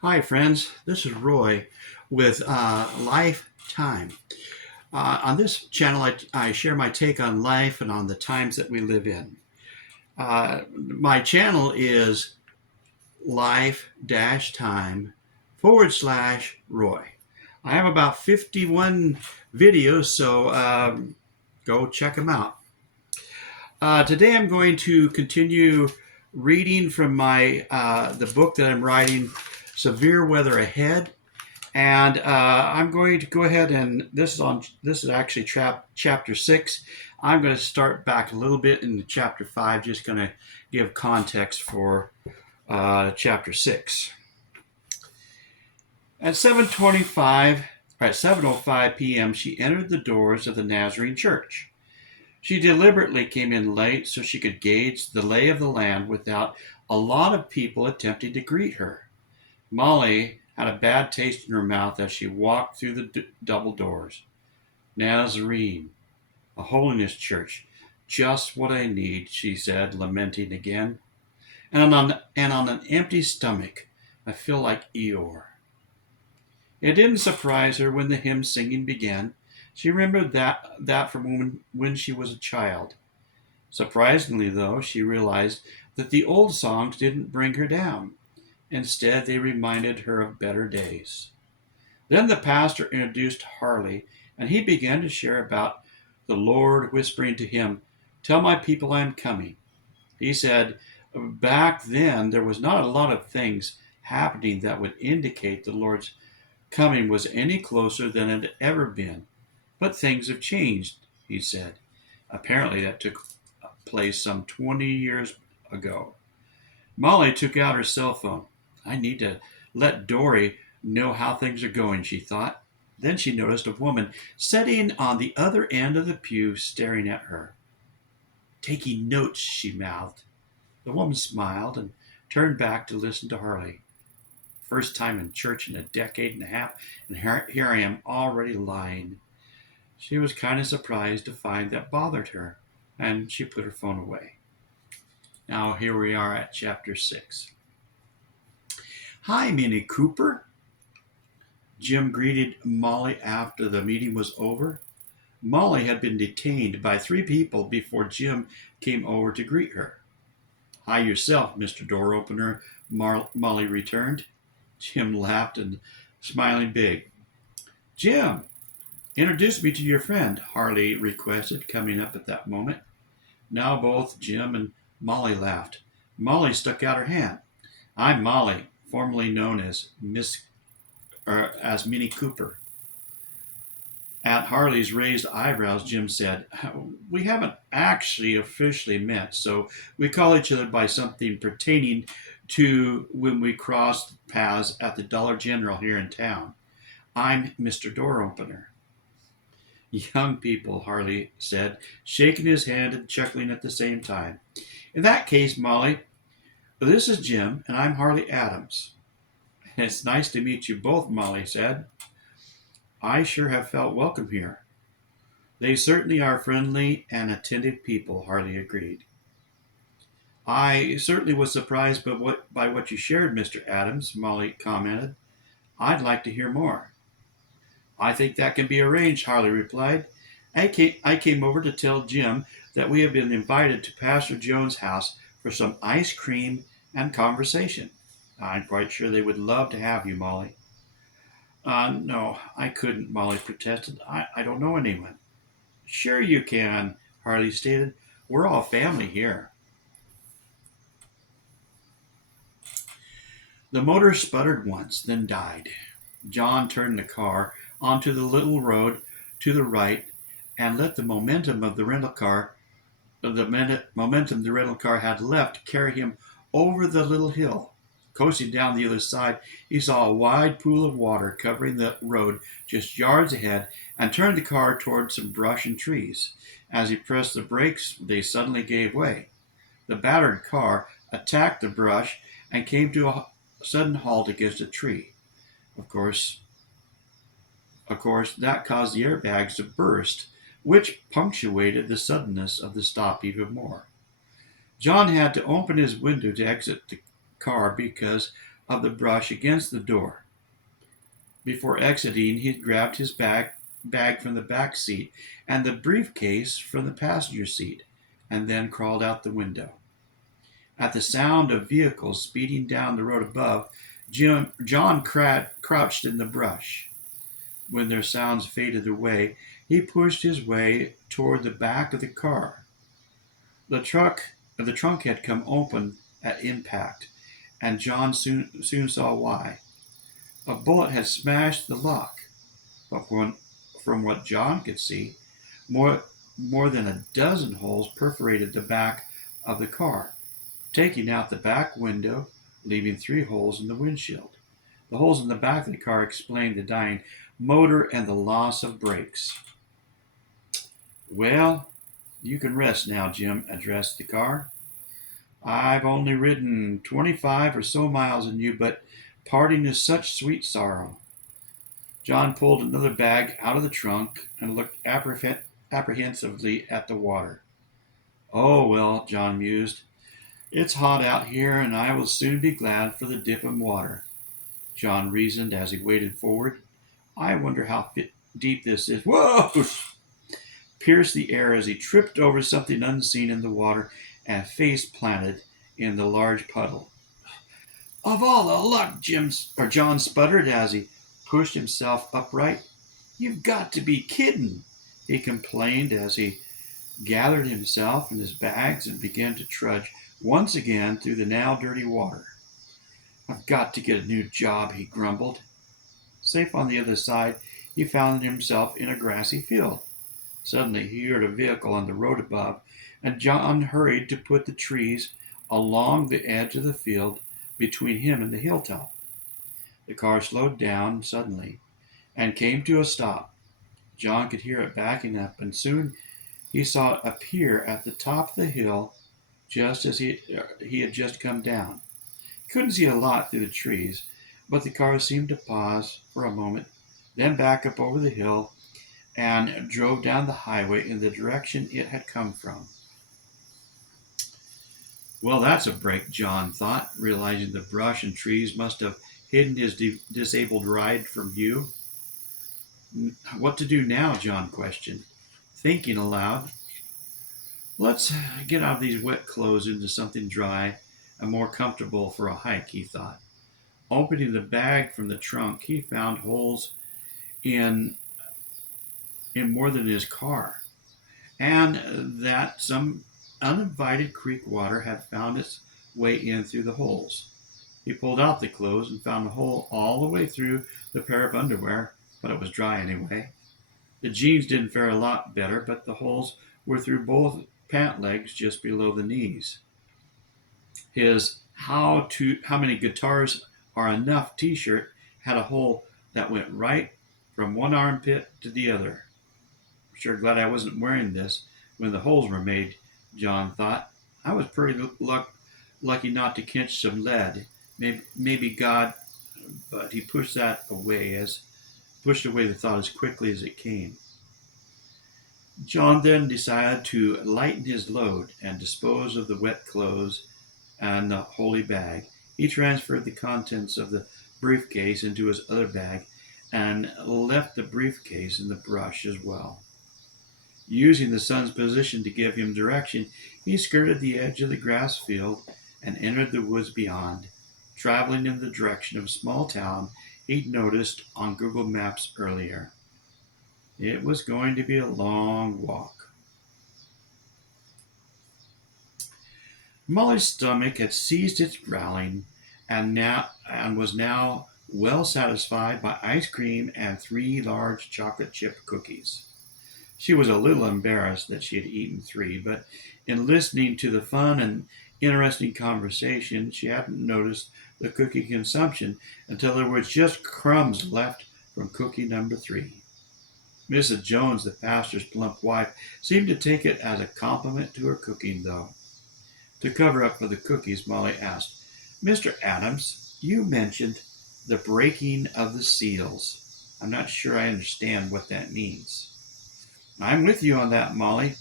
Hi, friends. This is Roy with Lifetime. On this channel, I share my take on life and on the times that we live in. My channel is life-time/Roy. I have about 51 videos, so go check them out. Today, I'm going to continue reading from my the book that I'm writing, Severe Weather Ahead. And I'm going to go ahead and this is actually chapter 6. I'm going to start back a little bit in chapter 5, just going to give context for chapter 6. At 7:05 p.m., she entered the doors of the Nazarene church. She deliberately came in late so she could gauge the lay of the land without a lot of people attempting to greet her. Molly had a bad taste in her mouth as she walked through the double doors. Nazarene, a holiness church, just what I need, she said, lamenting again. And on an empty stomach, I feel like Eeyore. It didn't surprise her when the hymn singing began. She remembered that from when she was a child. Surprisingly, though, she realized that the old songs didn't bring her down. Instead, they reminded her of better days. Then the pastor introduced Harley, and he began to share about the Lord, whispering to him, "Tell my people I am coming." He said, back then there was not a lot of things happening that would indicate the Lord's coming was any closer than it had ever been. But things have changed, he said. Apparently that took place some 20 years ago. Molly took out her cell phone. I need to let Dory know how things are going, she thought. Then she noticed a woman sitting on the other end of the pew staring at her. "Taking notes," she mouthed. The woman smiled and turned back to listen to Harley. First time in church in a decade and a half, and here I am already lying. She was kind of surprised to find that bothered her, and she put her phone away. Now here we are at chapter 6. "Hi, Minnie Cooper," Jim greeted Molly after the meeting was over. Molly had been detained by 3 people before Jim came over to greet her. "Hi yourself, Mr. Door Opener," Molly returned. Jim laughed and smiling big. "Jim, introduce me to your friend," Harley requested, coming up at that moment. Now both Jim and Molly laughed. Molly stuck out her hand. "I'm Molly, formerly known as Minnie Cooper." At Harley's raised eyebrows, Jim said, "We haven't actually officially met, so we call each other by something pertaining to when we crossed paths at the Dollar General here in town. I'm Mr. Door Opener." "Young people," Harley said, shaking his hand and chuckling at the same time. "In that case, Molly, this is Jim, and I'm Harley Adams." "It's nice to meet you both," Molly said. "I sure have felt welcome here." "They certainly are friendly and attentive people," Harley agreed. "I certainly was surprised by what you shared, Mr. Adams," Molly commented. "I'd like to hear more." "I think that can be arranged," Harley replied. I came over to tell Jim that we have been invited to Pastor Jones' house for some ice cream and conversation. I'm quite sure they would love to have you, Molly." No, I couldn't," Molly protested. I don't know anyone." "Sure you can," Harley stated. "We're all family here." The motor sputtered once, then died. John turned the car onto the little road to the right and let the momentum the rental car had left carry him over the little hill. Coasting down the other side, he saw a wide pool of water covering the road just yards ahead and turned the car toward some brush and trees. As he pressed the brakes, they suddenly gave way. The battered car attacked the brush and came to a sudden halt against a tree. Of course, that caused the airbags to burst, which punctuated the suddenness of the stop even more. John had to open his window to exit the car because of the brush against the door. Before exiting, he grabbed his bag from the back seat and the briefcase from the passenger seat, and then crawled out the window. At the sound of vehicles speeding down the road above, John crouched in the brush. When their sounds faded away, he pushed his way toward the back of the car. The trunk had come open at impact, and John soon saw why. A bullet had smashed the lock, but from what John could see, more, more than a dozen holes perforated the back of the car, taking out the back window, leaving 3 holes in the windshield. The holes in the back of the car explained the dying motor and the loss of brakes. Well, you can rest now, Jim addressed the car. I've only ridden 25 or so miles in you, but parting is such sweet sorrow. John pulled another bag out of the trunk and looked apprehensively at the water. Oh, well, John mused, it's hot out here, and I will soon be glad for the dip in water. John reasoned as he waded forward. I wonder how deep this is. Whoa! Pierced the air as he tripped over something unseen in the water and face planted in the large puddle. Of all the luck, John sputtered as he pushed himself upright. You've got to be kidding, he complained as he gathered himself and his bags and began to trudge once again through the now dirty water. I've got to get a new job, he grumbled. Safe on the other side, he found himself in a grassy field. Suddenly he heard a vehicle on the road above, and John hurried to put the trees along the edge of the field between him and the hilltop. The car slowed down suddenly and came to a stop. John could hear it backing up, and soon he saw it appear at the top of the hill just as he had just come down. He couldn't see a lot through the trees, but the car seemed to pause for a moment, then back up over the hill and drove down the highway in the direction it had come from. Well, that's a break, John thought, realizing the brush and trees must have hidden his disabled ride from view. What to do now? John questioned, thinking aloud. Let's get out of these wet clothes into something dry and more comfortable for a hike, he thought. Opening the bag from the trunk, he found holes in more than his car, and that some uninvited creek water had found its way in through the holes. He pulled out the clothes and found a hole all the way through the pair of underwear, but it was dry anyway. The jeans didn't fare a lot better, but the holes were through both pant legs just below the knees. His How Many Guitars Are Enough t-shirt had a hole that went right from one armpit to the other. Sure glad I wasn't wearing this when the holes were made, John thought. I was pretty lucky not to catch some lead. Maybe God, but he pushed away the thought as quickly as it came. John then decided to lighten his load and dispose of the wet clothes and the holy bag. He transferred the contents of the briefcase into his other bag and left the briefcase in the brush as well. Using the sun's position to give him direction, he skirted the edge of the grass field and entered the woods beyond, traveling in the direction of a small town he'd noticed on Google Maps earlier. It was going to be a long walk. Molly's stomach had ceased its growling and was now well satisfied by ice cream and 3 large chocolate chip cookies. She was a little embarrassed that she had eaten 3, but in listening to the fun and interesting conversation, she hadn't noticed the cookie consumption until there were just crumbs left from cookie number 3. Mrs. Jones, the pastor's plump wife, seemed to take it as a compliment to her cooking, though. To cover up for the cookies, Molly asked, Mr. Adams, you mentioned the breaking of the seals. I'm not sure I understand what that means. I'm with you on that, Molly.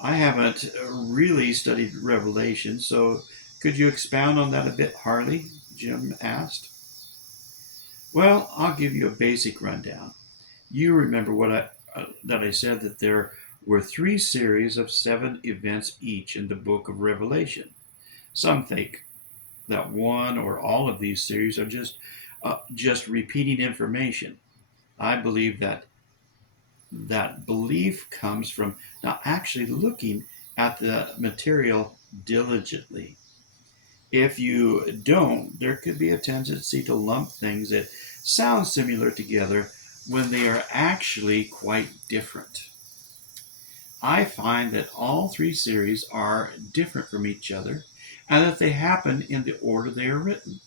I haven't really studied Revelation, so could you expound on that a bit, Harley? Jim asked. Well, I'll give you a basic rundown. You remember that I said that there were three series of seven events each in the book of Revelation. Some think that one or all of these series are just repeating information. I believe that belief comes from not actually looking at the material diligently. If you don't, there could be a tendency to lump things that sound similar together when they are actually quite different. I find that all three series are different from each other and that they happen in the order they are written.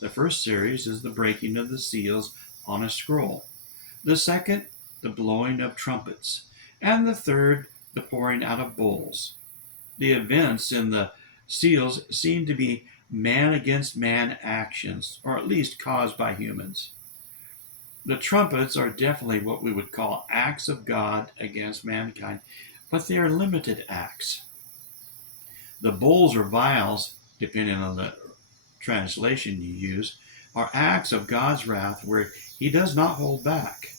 The first series is the breaking of the seals on a scroll. The second, the blowing of trumpets. And the third, the pouring out of bowls. The events in the seals seem to be man against man actions, or at least caused by humans. The trumpets are definitely what we would call acts of God against mankind, but they are limited acts. The bowls or vials, depending on the translation you use, are acts of God's wrath where he does not hold back.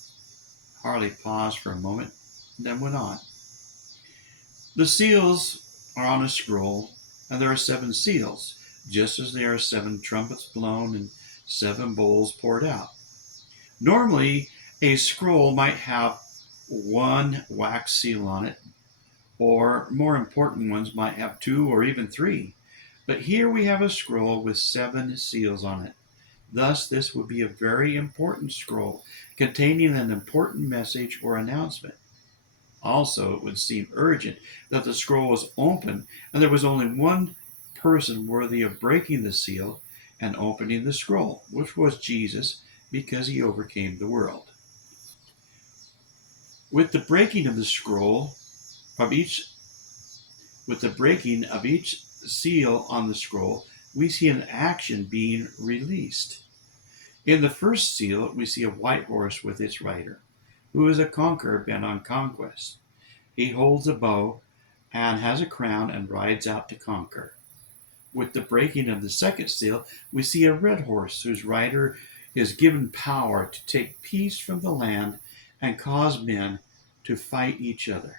Harley paused for a moment, then went on. The seals are on a scroll, and there are seven seals, just as there are seven trumpets blown and seven bowls poured out. Normally, a scroll might have one wax seal on it, or more important ones might have two or even three. But here we have a scroll with seven seals on it. Thus, this would be a very important scroll containing an important message or announcement. Also, it would seem urgent that the scroll was open and there was only one person worthy of breaking the seal and opening the scroll, which was Jesus, because he overcame the world. With the breaking of the scroll of each with the breaking of each seal on the scroll, we see an action being released. In the first seal, we see a white horse with its rider, who is a conqueror bent on conquest. He holds a bow and has a crown and rides out to conquer. With the breaking of the second seal, we see a red horse whose rider is given power to take peace from the land and cause men to fight each other.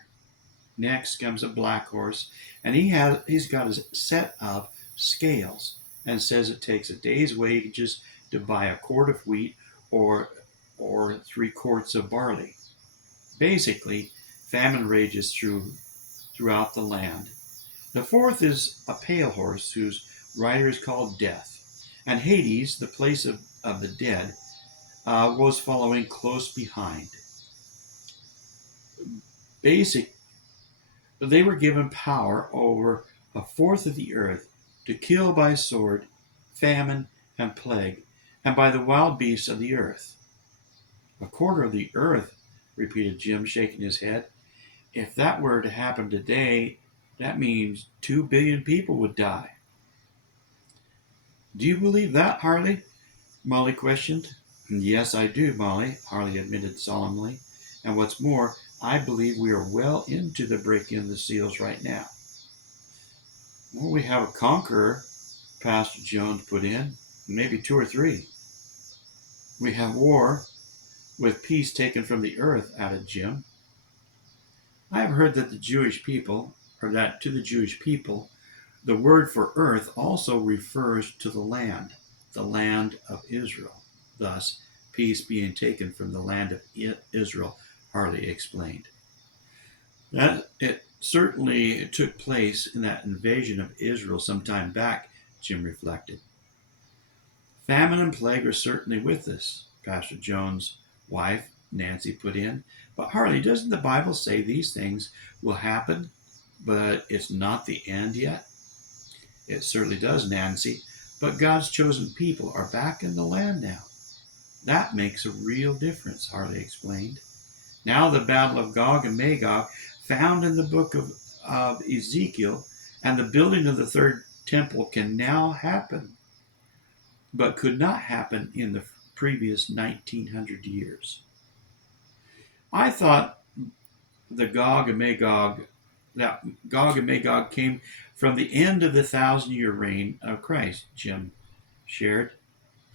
Next comes a black horse, and he's got a set of scales and says it takes a day's wages to buy a quart of wheat or 3 quarts of barley. Basically, famine rages throughout the land. The fourth is a pale horse whose rider is called Death, and Hades, the place of the dead, was following close behind. Basic, they were given power over a fourth of the earth to kill by sword, famine, and plague, and by the wild beasts of the earth. A quarter of the earth, repeated Jim, shaking his head. If that were to happen today, that means 2 billion people would die. Do you believe that, Harley? Molly questioned. Yes, I do, Molly, Harley admitted solemnly. And what's more, I believe we are well into the breaking of the seals right now. Well, we have a conqueror, Pastor Jones put in, maybe two or three. We have war, with peace taken from the earth, added Jim. I have heard that to the Jewish people, the word for earth also refers to the land of Israel. Thus, peace being taken from the land of Israel, Harley explained. That it certainly took place in that invasion of Israel some time back, Jim reflected. Famine and plague are certainly with us, Pastor Jones' wife, Nancy, put in. But Harley, doesn't the Bible say these things will happen, but it's not the end yet? It certainly does, Nancy. But God's chosen people are back in the land now. That makes a real difference, Harley explained. Now the battle of Gog and Magog, found in the book of Ezekiel, and the building of the third temple can now happen, but could not happen in the previous 1900 years. I thought the Gog and Magog, that Gog and Magog came from the end of the 1,000-year reign of Christ, Jim shared.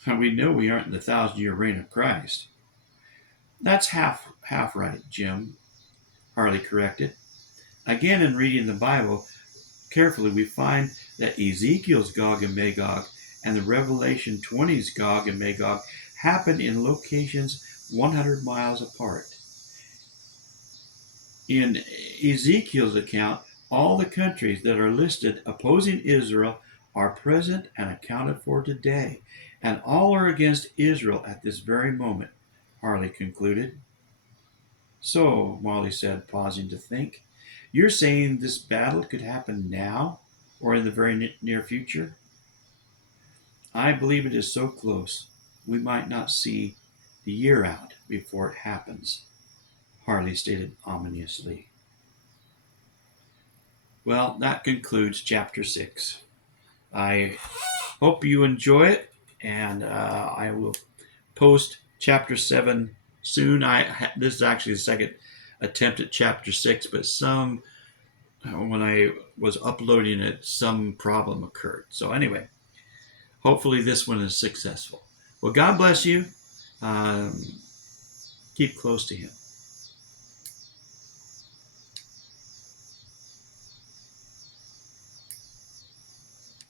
We know we aren't in the 1,000-year reign of Christ. That's half right, Jim, Harley corrected. Again, in reading the Bible carefully, we find that Ezekiel's Gog and Magog and the Revelation 20's Gog and Magog happen in locations 100 miles apart. In Ezekiel's account, all the countries that are listed opposing Israel are present and accounted for today, and all are against Israel at this very moment, Harley concluded. So, Molly said, pausing to think, you're saying this battle could happen now or in the very near future? I believe it is so close we might not see the year out before it happens, Harley stated ominously. Well, that concludes chapter 6. I hope you enjoy it, and I will post chapter 7 soon. This is actually the second attempt at chapter 6, but when I was uploading it, some problem occurred. So anyway, hopefully this one is successful. Well, God bless you. Keep close to Him.